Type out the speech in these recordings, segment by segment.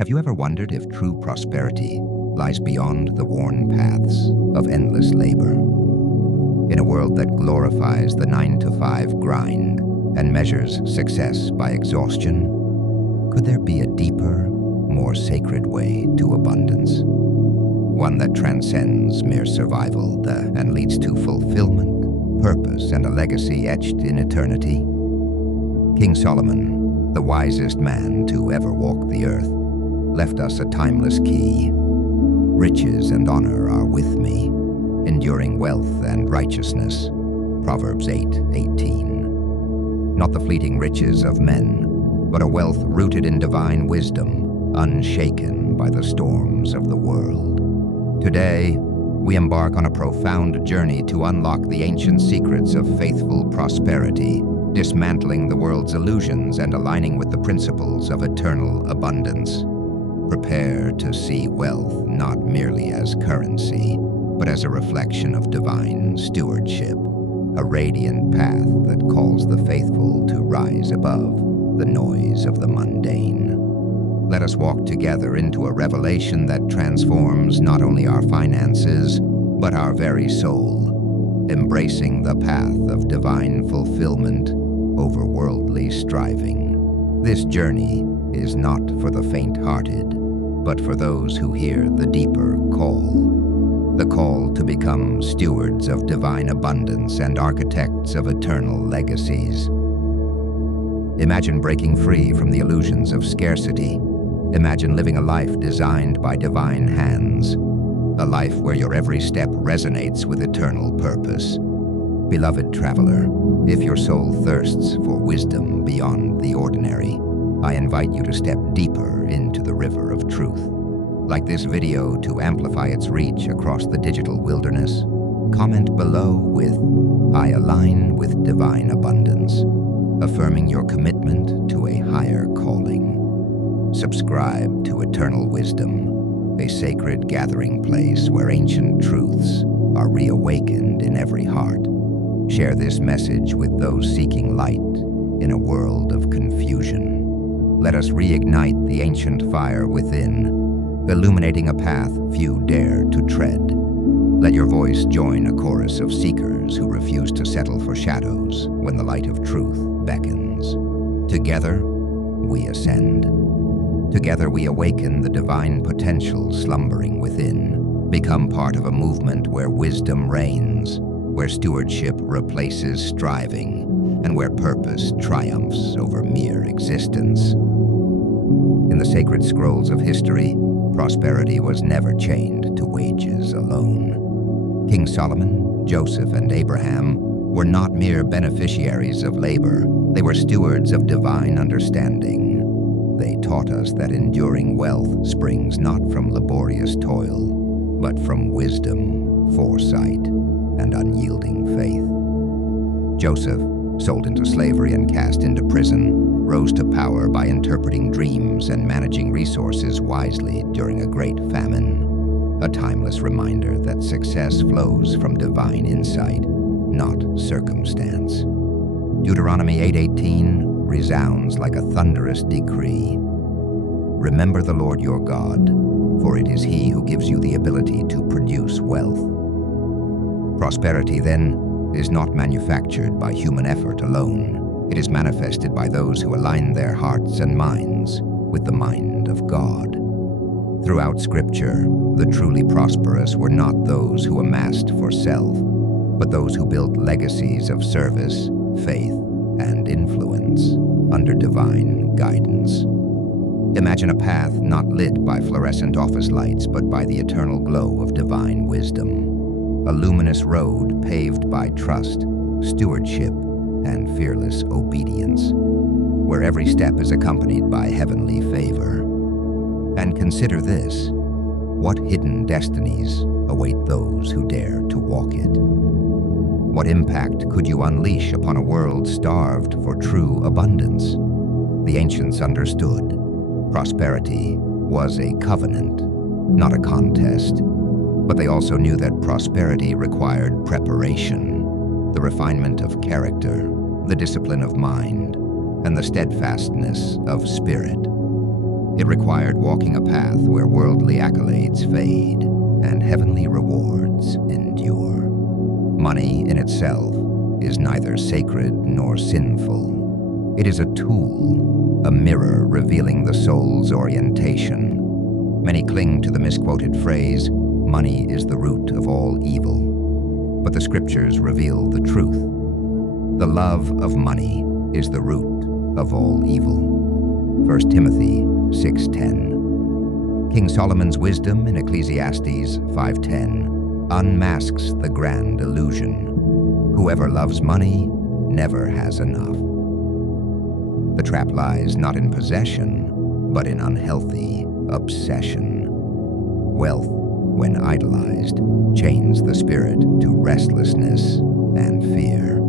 Have you ever wondered if true prosperity lies beyond the worn paths of endless labor? In a world that glorifies the 9-to-5 grind and measures success by exhaustion, could there be a deeper, more sacred way to abundance? One that transcends mere survival and leads to fulfillment, purpose, and a legacy etched in eternity? King Solomon, the wisest man to ever walk the earth, left us a timeless key. Riches and honor are with me, enduring wealth and righteousness. Proverbs 8:18. Not the fleeting riches of men, but a wealth rooted in divine wisdom, unshaken by the storms of the world. Today, we embark on a profound journey to unlock the ancient secrets of faithful prosperity, dismantling the world's illusions and aligning with the principles of eternal abundance. Prepare to see wealth not merely as currency, but as a reflection of divine stewardship, a radiant path that calls the faithful to rise above the noise of the mundane. Let us walk together into a revelation that transforms not only our finances, but our very soul, embracing the path of divine fulfillment over worldly striving. This journey is not for the faint-hearted, but for those who hear the deeper call, the call to become stewards of divine abundance and architects of eternal legacies. Imagine breaking free from the illusions of scarcity. Imagine living a life designed by divine hands, a life where your every step resonates with eternal purpose. Beloved traveler, if your soul thirsts for wisdom beyond the ordinary, I invite you to step deeper into the river of truth. Like this video to amplify its reach across the digital wilderness, comment below with "I align with divine abundance," affirming your commitment to a higher calling. Subscribe to Eternal Wisdom, a sacred gathering place where ancient truths are reawakened in every heart. Share this message with those seeking light in a world of confusion. Let us reignite the ancient fire within, illuminating a path few dare to tread. Let your voice join a chorus of seekers who refuse to settle for shadows when the light of truth beckons. Together, we ascend. Together, we awaken the divine potential slumbering within. Become part of a movement where wisdom reigns, where stewardship replaces striving, and where purpose triumphs over mere existence. In the sacred scrolls of history, prosperity was never chained to wages alone. King Solomon, Joseph, and Abraham were not mere beneficiaries of labor. They were stewards of divine understanding. They taught us that enduring wealth springs not from laborious toil, but from wisdom, foresight, and unyielding faith. Joseph, sold into slavery and cast into prison, rose to power by interpreting dreams and managing resources wisely during a great famine. A timeless reminder that success flows from divine insight, not circumstance. Deuteronomy 8:18 resounds like a thunderous decree. Remember the Lord your God, for it is He who gives you the ability to produce wealth. Prosperity, then, is not manufactured by human effort alone. It is manifested by those who align their hearts and minds with the mind of God. Throughout Scripture, the truly prosperous were not those who amassed for self, but those who built legacies of service, faith, and influence under divine guidance. Imagine a path not lit by fluorescent office lights, but by the eternal glow of divine wisdom. A luminous road paved by trust, stewardship, and fearless obedience, where every step is accompanied by heavenly favor. And consider this: what hidden destinies await those who dare to walk it? What impact could you unleash upon a world starved for true abundance? The ancients understood prosperity was a covenant, not a contest. But they also knew that prosperity required preparation, the refinement of character, the discipline of mind, and the steadfastness of spirit. It required walking a path where worldly accolades fade and heavenly rewards endure. Money in itself is neither sacred nor sinful. It is a tool, a mirror revealing the soul's orientation. Many cling to the misquoted phrase, "Money is the root of all evil." But the scriptures reveal the truth. The love of money is the root of all evil. 1 Timothy 6:10. King Solomon's wisdom in Ecclesiastes 5:10 unmasks the grand illusion. Whoever loves money never has enough. The trap lies not in possession, but in unhealthy obsession. Wealth, when idolized, chains the spirit to restlessness and fear.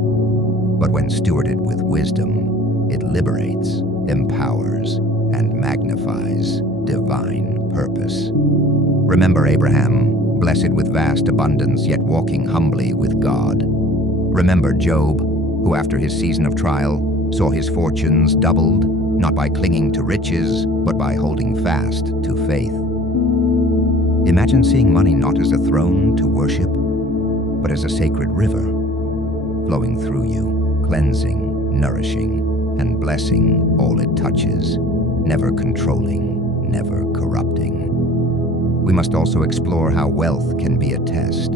But when stewarded with wisdom, it liberates, empowers, and magnifies divine purpose. Remember Abraham, blessed with vast abundance, yet walking humbly with God. Remember Job, who after his season of trial saw his fortunes doubled, not by clinging to riches, but by holding fast to faith. Imagine seeing money not as a throne to worship, but as a sacred river, flowing through you, cleansing, nourishing, and blessing all it touches, never controlling, never corrupting. We must also explore how wealth can be a test.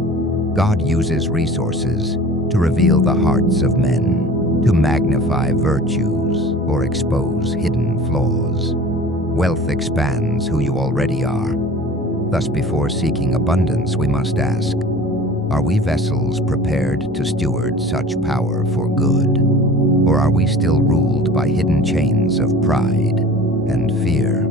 God uses resources to reveal the hearts of men, to magnify virtues or expose hidden flaws. Wealth expands who you already are. Thus, before seeking abundance, we must ask, are we vessels prepared to steward such power for good? Or are we still ruled by hidden chains of pride and fear?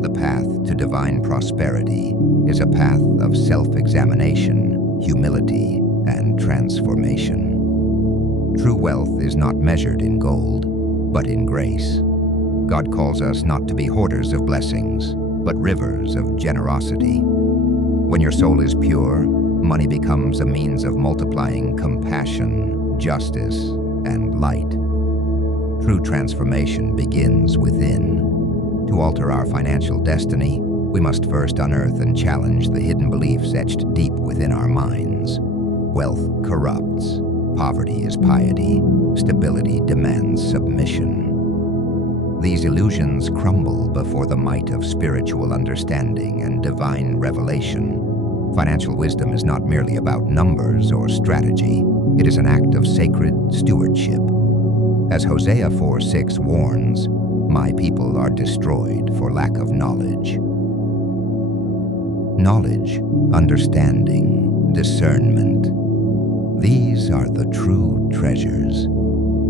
The path to divine prosperity is a path of self-examination, humility, and transformation. True wealth is not measured in gold, but in grace. God calls us not to be hoarders of blessings, but rivers of generosity. When your soul is pure, money becomes a means of multiplying compassion, justice, and light. True transformation begins within. To alter our financial destiny, we must first unearth and challenge the hidden beliefs etched deep within our minds. Wealth corrupts. Poverty is piety. Stability demands submission. These illusions crumble before the might of spiritual understanding and divine revelation. Financial wisdom is not merely about numbers or strategy. It is an act of sacred stewardship. As Hosea 4:6 warns, "My people are destroyed for lack of knowledge." Knowledge, understanding, discernment. These are the true treasures.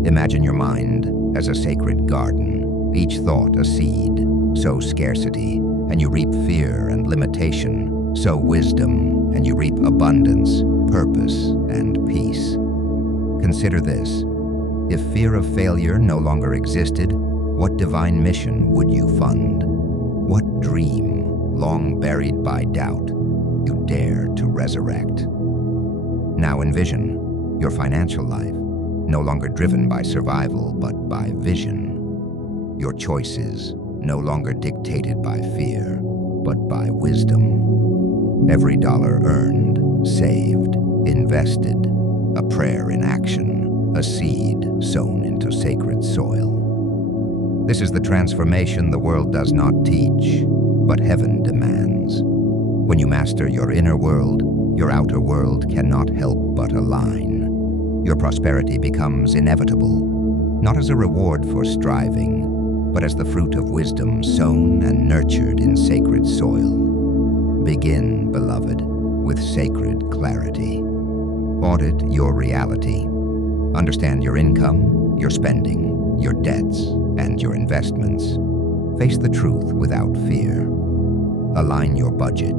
Imagine your mind as a sacred garden, each thought a seed. Sow scarcity, and you reap fear and limitation. Sow wisdom, and you reap abundance, purpose, and peace. Consider this. If fear of failure no longer existed, what divine mission would you fund? What dream, long buried by doubt, you dare to resurrect? Now envision your financial life, no longer driven by survival, but by vision. Your choices, no longer dictated by fear, but by wisdom. Every dollar earned, saved, invested, a prayer in action, a seed sown into sacred soil. This is the transformation the world does not teach, but heaven demands. When you master your inner world, your outer world cannot help but align. Your prosperity becomes inevitable, not as a reward for striving, but as the fruit of wisdom sown and nurtured in sacred soil. Begin, beloved, with sacred clarity. Audit your reality. Understand your income, your spending, your debts, and your investments. Face the truth without fear. Align your budget.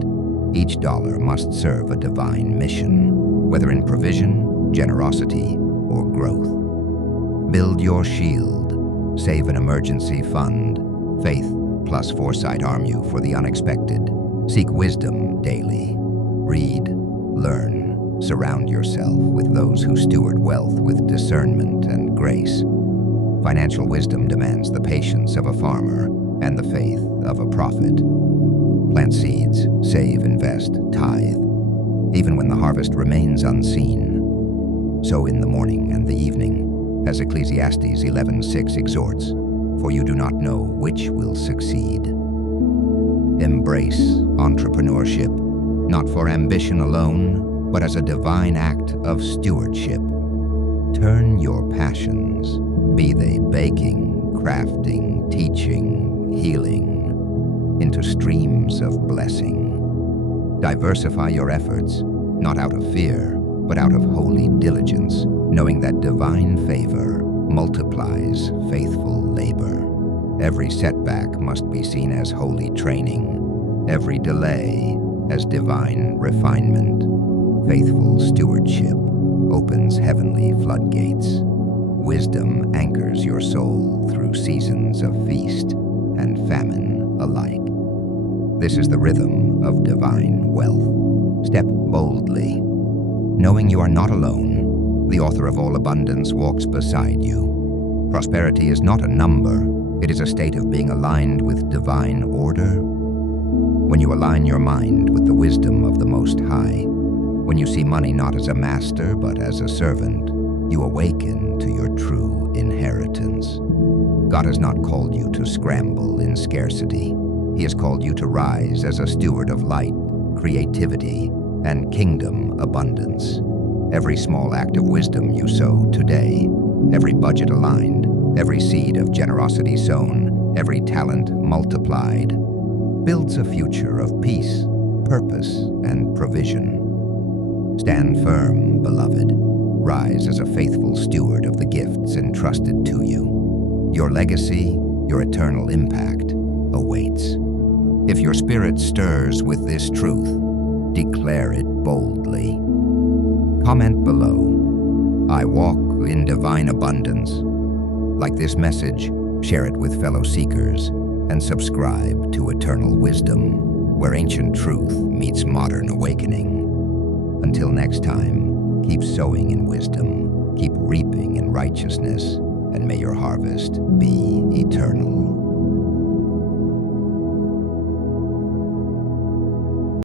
Each dollar must serve a divine mission, whether in provision, generosity, or growth. Build your shield. Save an emergency fund. Faith plus foresight arm you for the unexpected. Seek wisdom daily. Read, learn, surround yourself with those who steward wealth with discernment and grace. Financial wisdom demands the patience of a farmer, and the faith of a prophet. Plant seeds, save, invest, tithe, even when the harvest remains unseen. Sow in the morning and the evening, as Ecclesiastes 11:6 exhorts, for you do not know which will succeed. Embrace entrepreneurship, not for ambition alone, but as a divine act of stewardship. Turn your passions, be they baking, crafting, teaching, healing, into streams of blessing. Diversify your efforts, not out of fear, but out of holy diligence, knowing that divine favor multiplies faithful labor. Every setback must be seen as holy training, every delay as divine refinement. Faithful stewardship opens heavenly floodgates. Wisdom anchors your soul through seasons of feast and famine alike. This is the rhythm of divine wealth. Step boldly, knowing you are not alone. The author of all abundance walks beside you. Prosperity is not a number, it is a state of being aligned with divine order. When you align your mind with the wisdom of the Most High, when you see money not as a master but as a servant, you awaken to your true inheritance. God has not called you to scramble in scarcity. He has called you to rise as a steward of light, creativity, and kingdom abundance. Every small act of wisdom you sow today, every budget aligned, every seed of generosity sown, every talent multiplied, builds a future of peace, purpose, and provision. Stand firm, beloved. Rise as a faithful steward of the gifts entrusted to you. Your legacy, your eternal impact, awaits. If your spirit stirs with this truth, declare it boldly. Comment below, I walk in divine abundance. Like this message, share it with fellow seekers, and subscribe to Eternal Wisdom, where ancient truth meets modern awakening. Until next time, keep sowing in wisdom, keep reaping in righteousness, and may your harvest be eternal.